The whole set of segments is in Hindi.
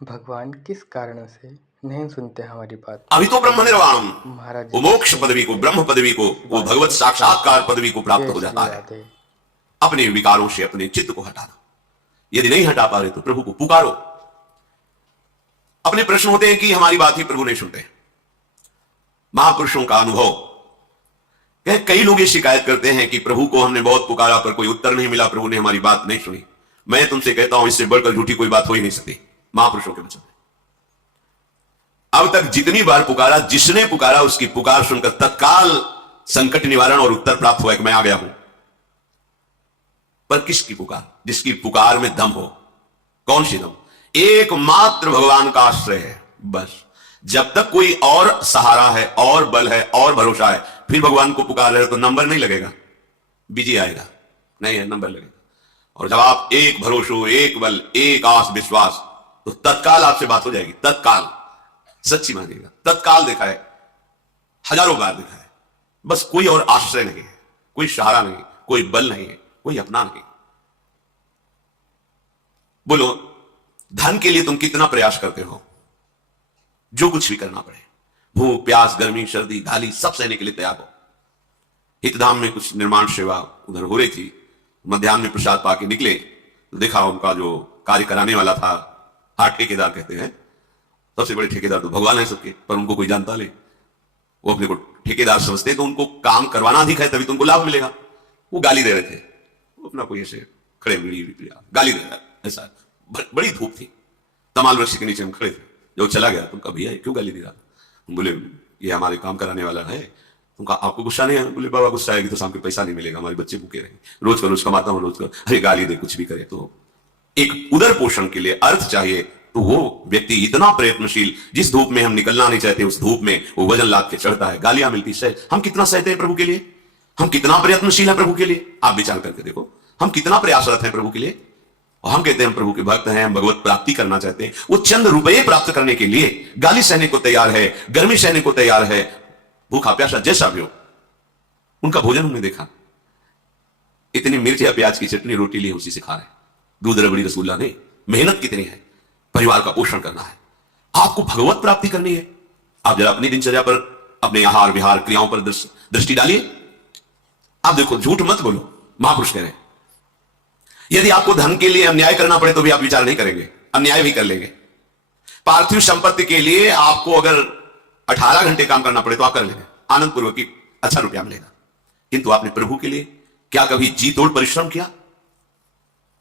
भगवान किस कारण से नहीं सुनते हमारी बात? अभी तो ब्रह्म निर्वाण, महाराज वो जी मोक्ष से पदवी को, मिलते ब्रह्म पदवी को, इस वो बात भगवत को साक्षात्कार समझाइए। पदवी को प्राप्त जय हो जाता श्री है। राधे। अपने विकारों से अपने चित्त को हटाना। यदि नहीं हटा पा रहे तो प्रभु को पुकारो। अपने प्रश्न होते हैं कि हमारी बात ही प्रभु नहीं सुनते। महापुरुषों का अनुभव, कई लोग ये शिकायत करते हैं कि प्रभु को हमने बहुत पुकारा पर कोई उत्तर नहीं मिला, प्रभु ने हमारी बात नहीं सुनी। मैं तुमसे कहता हूं, इससे बढ़कर झूठी कोई बात हो ही नहीं सकती महापुरुषों के वचन में। अब तक जितनी बार पुकारा, जिसने पुकारा उसकी पुकार सुनकर तत्काल संकट निवारण और उत्तर प्राप्त हुआ कि मैं आ गया हूं। पर किसकी पुकार? जिसकी पुकार में दम हो। कौन सी दम? एकमात्र भगवान का आश्रय है, बस। जब तक कोई और सहारा है, और बल है, और भरोसा है, फिर भगवान को पुकार रहे हो तो नंबर नहीं लगेगा, बिजी आएगा, नहीं है, नंबर लगेगा। और जब आप एक भरोसो, एक बल, एक आस विश्वास, तो तत्काल आपसे बात हो जाएगी। तत्काल, सच्ची मानिएगा, तत्काल देखा है, हजारों बार देखा है। बस कोई और आश्रय नहीं है, कोई सहारा नहीं, कोई बल नहीं है, कोई अपना नहीं। बोलो, धन के लिए तुम कितना प्रयास करते हो? जो कुछ भी करना पड़े, भूख प्यास गर्मी सर्दी गाली सब सहने के लिए तैयार हो। हितधाम में कुछ निर्माण सेवा उधर हो रही थी, मध्याह्न में प्रसाद पाके निकले तो देखा उनका जो कार्य कराने वाला था, हाँ ठेकेदार कहते हैं, सबसे बड़े ठेकेदार तो भगवान है सबके, पर उनको कोई जानता नहीं। वो अपने को ठेकेदार समझते, तो उनको काम करवाना अधिक है तभी तो उनको लाभ मिलेगा। वो गाली दे रहे थे, वो अपना कोई ऐसे खड़े गाली दे रहा, ऐसा बड़ी धूप थी, तमाल वृक्ष के नीचे हम खड़े थे। जो चला गया तुमका भैया क्यों गाली दे रहा? बोले ये हमारे काम कराने वाला है। तुमका आपको गुस्सा नहीं है? बोले बाबा गुस्सा आएगी तो शाम के पैसा नहीं मिलेगा, हमारे बच्चे भूखे रहेंगे, रोज का रोज कमाता हूं, रोज का। अरे गाली दे कुछ भी करे, तो एक उदर पोषण के लिए अर्थ चाहिए, तो वो व्यक्ति इतना प्रयत्नशील, जिस धूप में हम निकलना नहीं चाहते उस धूप में वो वजन लाद के चढ़ता है, गालियां मिलती है। हम कितना सहते हैं प्रभु के लिए, हम कितना प्रयत्नशील है प्रभु के लिए। आप विचार करके देखो, हम कितना प्रयासरत हैं प्रभु के लिए। और हम कहते हैं हम प्रभु के भक्त हैं, हम भगवत प्राप्ति करना चाहते हैं। वो चंद रुपये प्राप्त करने के लिए गाली सहने को तैयार है, गर्मी सहने को तैयार है, भूखा प्यासा जैसा भी हो। उनका भोजन हमने देखा, इतनी मिर्च या प्याज की चटनी रोटी ली उसी से खा रहे, दूध रबड़ी रसगुल्ला नहीं। मेहनत कितनी है, परिवार का पोषण करना है, आपको भगवत प्राप्ति करनी है। आप जरा अपनी दिनचर्या पर, अपने आहार विहार क्रियाओं पर दृष्टि डालिए। आप देखो, झूठ मत बोलो, महापुरुष कह रहे हैं। यदि आपको धन के लिए अन्याय करना पड़े तो भी आप विचार नहीं करेंगे, अन्याय भी कर लेंगे। पार्थिव संपत्ति के लिए आपको अगर 18 घंटे काम करना पड़े तो आप कर लेंगे आनंद पूर्वक की, अच्छा रुपया मिलेगा। किंतु आपने प्रभु के लिए क्या कभी जी तोड़ परिश्रम किया?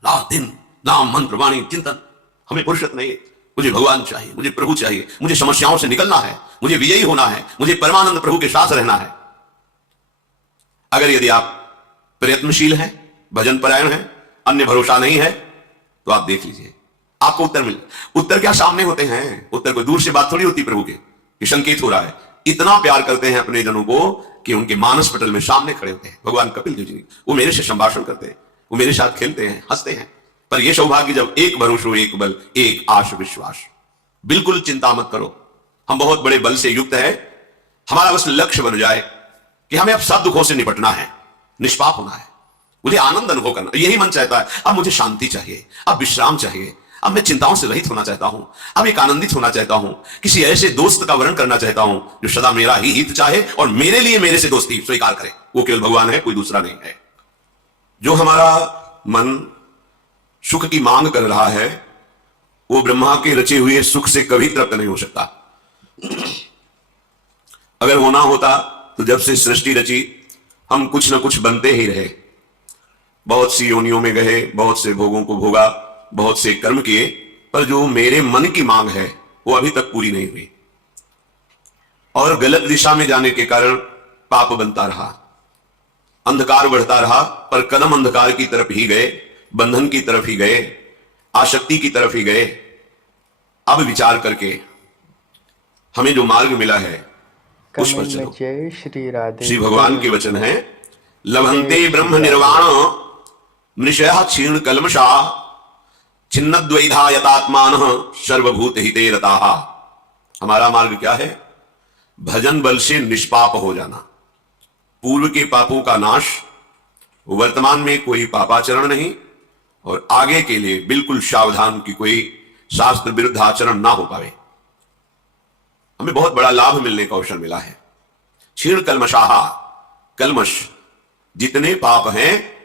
रात दिन नाम मंत्र वाणी चिंतन, हमें फुर्सत नहीं है, मुझे भगवान चाहिए, मुझे प्रभु चाहिए, मुझे समस्याओं से निकलना है, मुझे विजयी होना है, मुझे परमानंद प्रभु के साथ रहना है। अगर यदि आप प्रयत्नशील हैं, भजन परायण हैं, अन्य भरोसा नहीं है, तो आप देख लीजिए आपको उत्तर मिल। उत्तर क्या सामने होते हैं? उत्तर कोई दूर से बात थोड़ी होती प्रभु के, कि संकेत हो रहा है। इतना प्यार करते हैं अपने जनों को कि उनके मानस पटल में सामने खड़े होते हैं। भगवान कपिल देव जी, वो मेरे से संभाषण करते हैं, वो मेरे साथ खेलते हैं, हंसते हैं। पर यह सौभाग्य जब एक भरोसो, एक बल, एक आश विश्वास। बिल्कुल चिंता मत करो, हम बहुत बड़े बल से युक्त है। हमारा बस लक्ष्य बन जाए कि हमें अब सब दुखों से निपटना है, निष्पाप होना है, मुझे आनंद अनुभव करना, यही मन चाहता है। अब मुझे शांति चाहिए, अब विश्राम चाहिए, अब मैं चिंताओं से रहित होना चाहता हूं, अब एक आनंदित होना चाहता हूं, किसी ऐसे दोस्त का वर्ण करना चाहता हूं जो सदा मेरा ही हित चाहे और मेरे लिए मेरे से दोस्ती स्वीकार करे। वो केवल भगवान है, कोई दूसरा नहीं है। जो हमारा मन सुख की मांग कर रहा है वो ब्रह्मा के रचे हुए सुख से कभी तृप्त नहीं हो सकता। अगर होना होता तो जब से सृष्टि रची हम कुछ ना कुछ बनते ही रहे, बहुत सी योनियों में गए, बहुत से भोगों को भोगा, बहुत से कर्म किए, पर जो मेरे मन की मांग है वो अभी तक पूरी नहीं हुई। और गलत दिशा में जाने के कारण पाप बनता रहा, अंधकार बढ़ता रहा, पर कदम अंधकार की तरफ ही गए, बंधन की तरफ ही गए, आसक्ति की तरफ ही गए। अब विचार करके हमें जो मार्ग मिला है उस पर चलो। जय श्री राधे। श्री भगवान के वचन है, लभंते ब्रह्म निर्वाण मृषया क्षीण कलमशा छिन्नद्वैधा यतात्मान सर्वभूत हिते रताः। हमारा मार्ग क्या है? भजन बल से निष्पाप हो जाना, पूर्व के पापों का नाश, वर्तमान में कोई पापाचरण नहीं, और आगे के लिए बिल्कुल सावधान की कोई शास्त्र विरुद्ध आचरण ना हो पावे। हमें बहुत बड़ा लाभ मिलने का अवसर मिला है। क्षीण कल्मषाहा, कल्मष जितने पाप हैं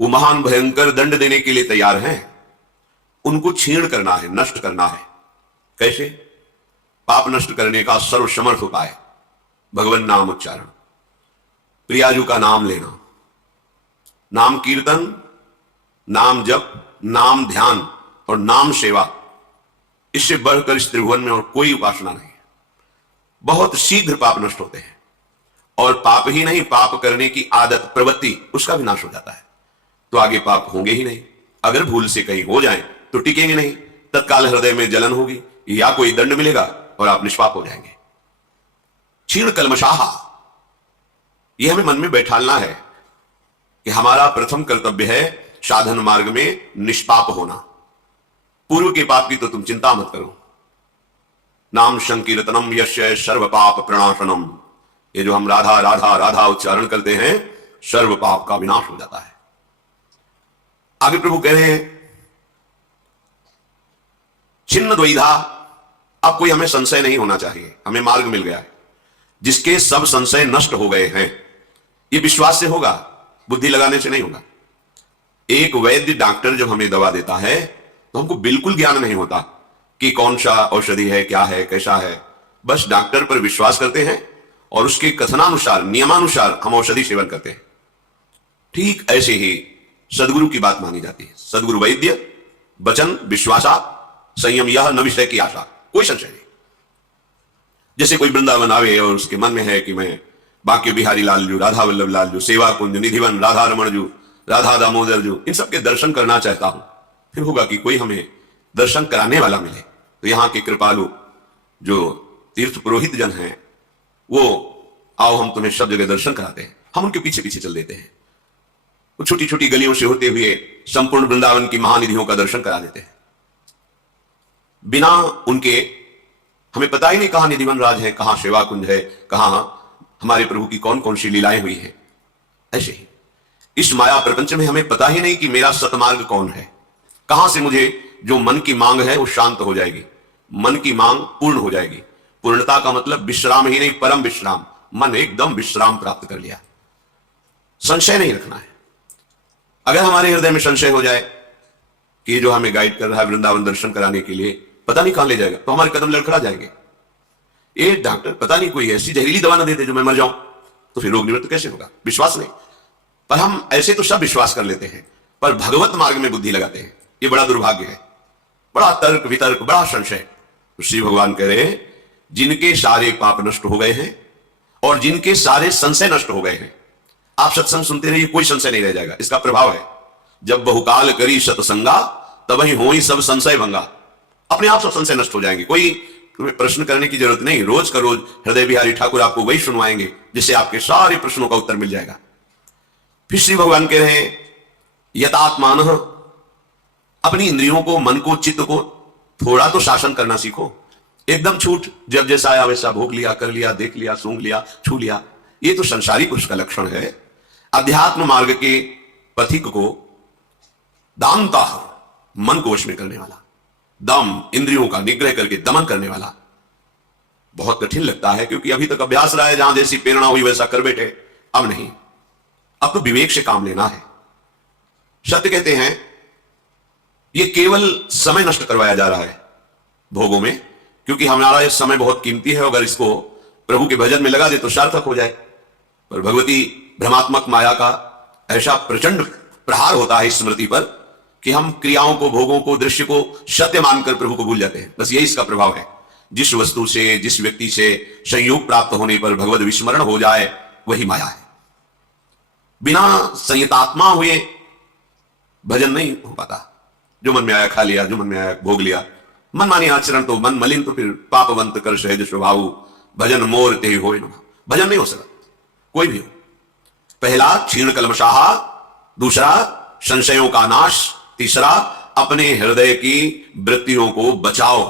वो महान भयंकर दंड देने के लिए तैयार हैं। उनको क्षीण करना है, नष्ट करना है। कैसे? पाप नष्ट करने का सर्वसमर्थ उपाय भगवान नाम उच्चारण, प्रियाजू का नाम लेना, नाम कीर्तन, नाम जप, नाम ध्यान और नाम सेवा। इससे बढ़कर इस त्रिभुवन में और कोई उपासना नहीं। बहुत शीघ्र पाप नष्ट होते हैं। और पाप ही नहीं, पाप करने की आदत, प्रवृत्ति, उसका भी नाश हो जाता है। तो आगे पाप होंगे ही नहीं। अगर भूल से कहीं हो जाए तो टिकेंगे नहीं। तत्काल हृदय में जलन होगी या कोई दंड मिलेगा और आप निष्पाप हो जाएंगे। क्षीण कल्मषाहा, यह हमें मन में बैठालना है कि हमारा प्रथम कर्तव्य है साधन मार्ग में निष्पाप होना। पूर्व के पाप की तो तुम चिंता मत करो। नाम संकीर्तनम यस्य सर्व पाप प्रणाशनम, ये जो हम राधा राधा राधा उच्चारण करते हैं, सर्व पाप का विनाश हो जाता है। आगे प्रभु कह रहे हैं छिन्न द्वैधा, अब कोई हमें संशय नहीं होना चाहिए। हमें मार्ग मिल गया है जिसके सब संशय नष्ट हो गए हैं। ये विश्वास से होगा, बुद्धि लगाने से नहीं होगा। एक वैद्य डॉक्टर जब हमें दवा देता है तो हमको बिल्कुल ज्ञान नहीं होता कि कौन सा औषधि है, क्या है, कैसा है। बस डॉक्टर पर विश्वास करते हैं और उसके कथनानुसार, नियमानुसार हम औषधि सेवन करते हैं। ठीक ऐसे ही सदगुरु की बात मानी जाती है। सदगुरु वैद्य वचन विश्वासा संयम, यह न विषय की आशा, कोई संशय नहीं। जैसे कोई वृंदावन आवे और उसके मन में है कि मैं बांके बिहारी लाल जू, राधा वल्लभ लाल जू, सेवा कुंज, निधिवन, राधा रमण जू, राधा दामोदर जू, इन सबके दर्शन करना चाहता हूं। फिर होगा कि कोई हमें दर्शन कराने वाला मिले। तो यहां के कृपालु जो तीर्थ पुरोहित जन हैं, वो आओ हम तुम्हें सब जगह दर्शन कराते हैं। हम उनके पीछे पीछे चल देते हैं। वो छोटी छोटी गलियों से होते हुए संपूर्ण वृंदावन की महानिधियों का दर्शन करा देते हैं। बिना उनके हमें पता ही नहीं कहां निधिवन राज है, कहां सेवा कुंज है, कहां हमारे प्रभु की कौन कौन सी लीलाएं हुई हैं। ऐसे ही इस माया प्रपंच में हमें पता ही नहीं कि मेरा सतमार्ग कौन है, कहां से मुझे जो मन की मांग है वो शांत हो जाएगी, मन की मांग पूर्ण हो जाएगी। पूर्णता का मतलब विश्राम ही नहीं, परम विश्राम। मन एकदम विश्राम प्राप्त कर लिया। संशय नहीं रखना है। अगर हमारे हृदय में संशय हो जाए कि ये जो हमें गाइड कर रहा है वृंदावन दर्शन कराने के लिए, पता नहीं कहां ले जाएगा, तो हमारे कदम लड़खड़ा जाएंगे। ये डॉक्टर पता नहीं कोई ऐसी जहरीली दवा ना दे दे जो मैं मर जाऊं, तो फिर रोग निवृत्त कैसे होगा? विश्वास नहीं। पर हम ऐसे तो सब विश्वास कर लेते हैं, पर भगवत मार्ग में बुद्धि लगाते हैं। ये बड़ा दुर्भाग्य है। बड़ा तर्क वितर्क, बड़ा संशय। तो श्री भगवान कह रहे हैं जिनके सारे पाप नष्ट हो गए हैं और जिनके सारे संशय नष्ट हो गए हैं, आप सत्संग सुनते रहिए, कोई संशय नहीं रह जाएगा। इसका प्रभाव है जब बहुकाल करी सत्संगा तब ही हो सब संशय भंगा। अपने आप सब संशय नष्ट हो जाएंगे। कोई तुम्हें प्रश्न करने की जरूरत नहीं। रोज का रोज हृदय बिहारी ठाकुर आपको वही सुनवाएंगे जिससे आपके सारे प्रश्नों का उत्तर मिल जाएगा। फिर श्री भगवान कह रहे हैं यतात्मान, अपनी इंद्रियों को, मन को, चित्त को थोड़ा तो शासन करना सीखो। एकदम छूट, जब जैसा आया वैसा भोग लिया, कर लिया, देख लिया, सूंघ लिया, छू लिया, ये तो संसारी पुरुष का लक्षण है। अध्यात्म मार्ग के पथिक को दामता, मन को वश में करने वाला, दम, इंद्रियों का निग्रह करके दमन करने वाला बहुत कठिन लगता है, क्योंकि अभी तक अभ्यास रहा है जहां जैसी प्रेरणा हुई वैसा कर बैठे। अब नहीं, अब तो विवेक से काम लेना है। सत्य कहते हैं ये केवल समय नष्ट करवाया जा रहा है भोगों में, क्योंकि हमारा ये समय बहुत कीमती है। अगर इसको प्रभु के भजन में लगा दे तो सार्थक हो जाए। पर भगवती भ्रमात्मक माया का ऐसा प्रचंड प्रहार होता है स्मृति पर कि हम क्रियाओं को, भोगों को, दृश्य को सत्य मानकर प्रभु को भूल जाते हैं। बस यही इसका प्रभाव है। जिस वस्तु से, जिस व्यक्ति से संयोग प्राप्त होने पर भगवत विस्मरण हो जाए वही माया है। बिना संयतात्मा हुए भजन नहीं हो पाता। जो मन में आया खा लिया, जो मन में आया भोग लिया, मनमानी आचरण तो मन मलिन, तो फिर पापवंत कर सहज स्वभाव, भजन मोर ते होए न। भजन नहीं हो सकता कोई भी हो। पहला क्षीण कल्मषाहा, दूसरा संशयों का नाश, तीसरा अपने हृदय की वृत्तियों को बचाओ।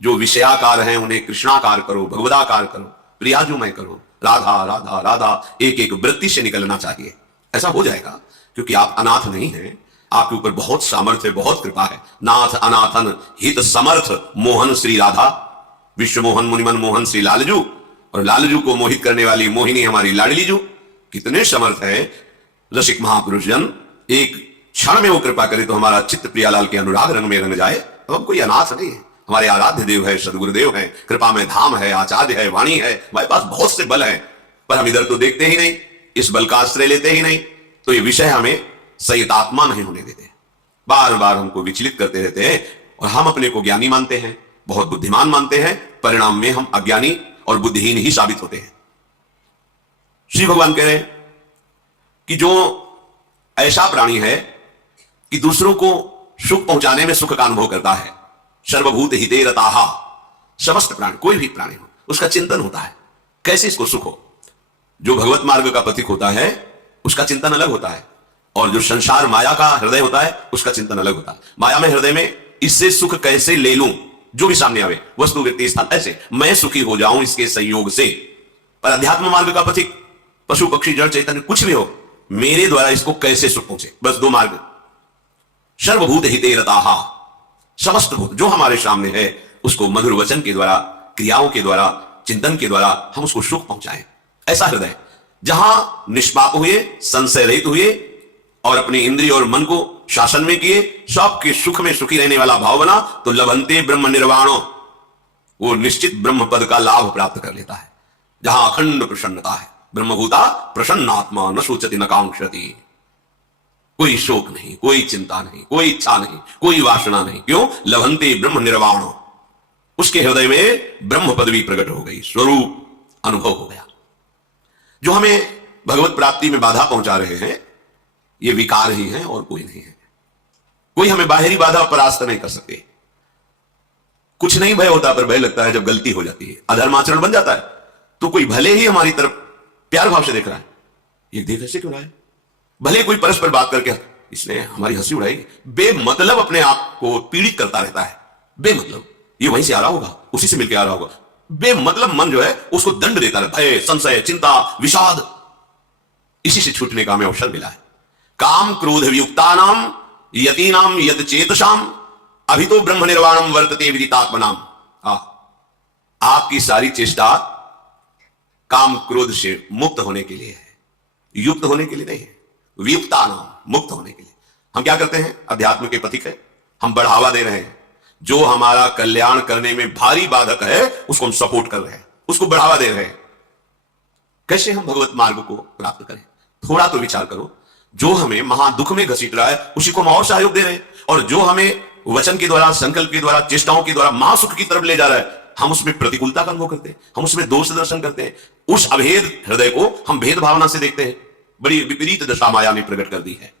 जो विषयाकार हैं उन्हें कृष्णाकार करो, भगवदाकार करो, प्रियाजुमय करो। राधा राधा राधा एक एक वृत्ति से निकलना चाहिए। ऐसा हो जाएगा क्योंकि आप अनाथ नहीं हैं, आपके ऊपर बहुत सामर्थ्य है, बहुत कृपा है। नाथ अनाथन हित समर्थ मोहन श्री राधा, विश्व मोहन मुनिमन मोहन श्री लालजू, और लालजू को मोहित करने वाली मोहिनी हमारी लाडली जू। कितने समर्थ है रसिक महापुरुष जन। एक क्षण में वो कृपा करे तो हमारा चित्त प्रियालाल के अनुराग रंग में रंग जाए। तो हम कोई अनाथ नहीं है, हमारे आराध्य देव है, सदगुरुदेव है, कृपा में धाम है, आचार्य है, वाणी है, हमारे पास बहुत से बल है, पर हम इधर तो देखते ही नहीं, इस बल का आश्रय लेते ही नहीं। तो ये विषय हमें संयतात्मा नहीं होने देते, बार बार हमको विचलित करते रहते हैं और हम अपने को ज्ञानी मानते हैं, बहुत बुद्धिमान मानते हैं, परिणाम में हम अज्ञानी और बुद्धिहीन ही साबित होते हैं। श्री भगवान कह रहे हैं कि जो ऐसा प्राणी है कि दूसरों को सुख पहुंचाने में सुख का अनुभव करता है, सर्वभूत हिते रताहा, समस्त प्राणी, कोई भी प्राणी हो, उसका चिंतन होता है कैसे इसको सुख हो। जो भगवत मार्ग का पथिक होता है उसका चिंतन अलग होता है, और जो संसार माया का हृदय होता है उसका चिंतन अलग होता है। माया में हृदय में इससे सुख कैसे ले लूं, जो भी सामने आवे, वस्तु व्यक्ति स्थान, ऐसे मैं सुखी हो जाऊं इसके संयोग से। पर अध्यात्म मार्ग का पथिक, पशु पक्षी जड़ चैतन्य कुछ भी हो, मेरे द्वारा इसको कैसे सुख पहुंचे, बस दो मार्ग। सर्वभूत हिते रताहा, समस्त भूत जो हमारे सामने है उसको मधुर वचन के द्वारा, क्रियाओं के द्वारा, चिंतन के द्वारा हम उसको सुख पहुंचाएं। ऐसा हृदय जहां निष्पाप हुए, संशय रहित हुए और अपने इंद्रिय और मन को शासन में किए, सबके सुख में सुखी रहने वाला भाव बना, तो लभंते ब्रह्म निर्वाणो, वो निश्चित ब्रह्म पद का लाभ प्राप्त कर लेता है। जहां अखंड प्रसन्नता है, ब्रह्मभूता प्रसन्नात्मा न सोचति न कांक्षति, कोई शोक नहीं, कोई चिंता नहीं, कोई इच्छा नहीं, कोई वासना नहीं। क्यों? लभंते ब्रह्म निर्वाणो, उसके हृदय में ब्रह्म पदवी प्रकट हो गई, स्वरूप अनुभव हो गया। जो हमें भगवत प्राप्ति में बाधा पहुंचा रहे हैं ये विकार ही है और कोई नहीं है। कोई हमें बाहरी बाधा परास्त नहीं कर सकते। कुछ नहीं भय होता, पर भय लगता है जब गलती हो जाती है, अधर्माचरण बन जाता है, तो कोई भले ही हमारी तरफ प्यार भाव से देख रहा है, ये देख ऐसे क्यों रहा है, भले कोई परस्पर बात करके इसने हमारी हंसी उड़ाई, बेमतलब अपने आप को पीड़ित करता रहता है। बेमतलब, ये वहीं से आ रहा होगा, उसी से मिलकर आ रहा होगा, बेमतलब मन जो है उसको दंड देता रहता है, संशय, चिंता, विषाद। इसी से छूटने का हमें अवसर मिला है। काम क्रोध वियुक्तानाम यतीनाम यत चेतसाम अभितो ब्रह्म निर्वाणम वर्तते विदितात्मनाम। आपकी सारी चेष्टा काम क्रोध से मुक्त होने के लिए है, युक्त होने के लिए नहीं है। वियुक्तानाम, मुक्त होने के लिए। हम क्या करते हैं? अध्यात्म के पथिक है, हम बढ़ावा दे रहे हैं। जो हमारा कल्याण करने में भारी बाधक है उसको हम सपोर्ट कर रहे हैं, उसको बढ़ावा दे रहे हैं। कैसे हम भगवत मार्ग को प्राप्त करें? थोड़ा तो विचार करो। जो हमें महादुख में घसीट रहा है उसी को हम और सहयोग दे रहे हैं, और जो हमें वचन के द्वारा, संकल्प के द्वारा, चेष्टाओं के द्वारा महासुख की तरफ ले जा रहा है, हम उसमें प्रतिकूलता का अनुभव करते हैं, हम उसमें दोष दर्शन करते हैं। उस अभेद हृदय को हम भेद भावना से देखते हैं। बड़ी विपरीत दशा माया ने प्रकट कर दी है।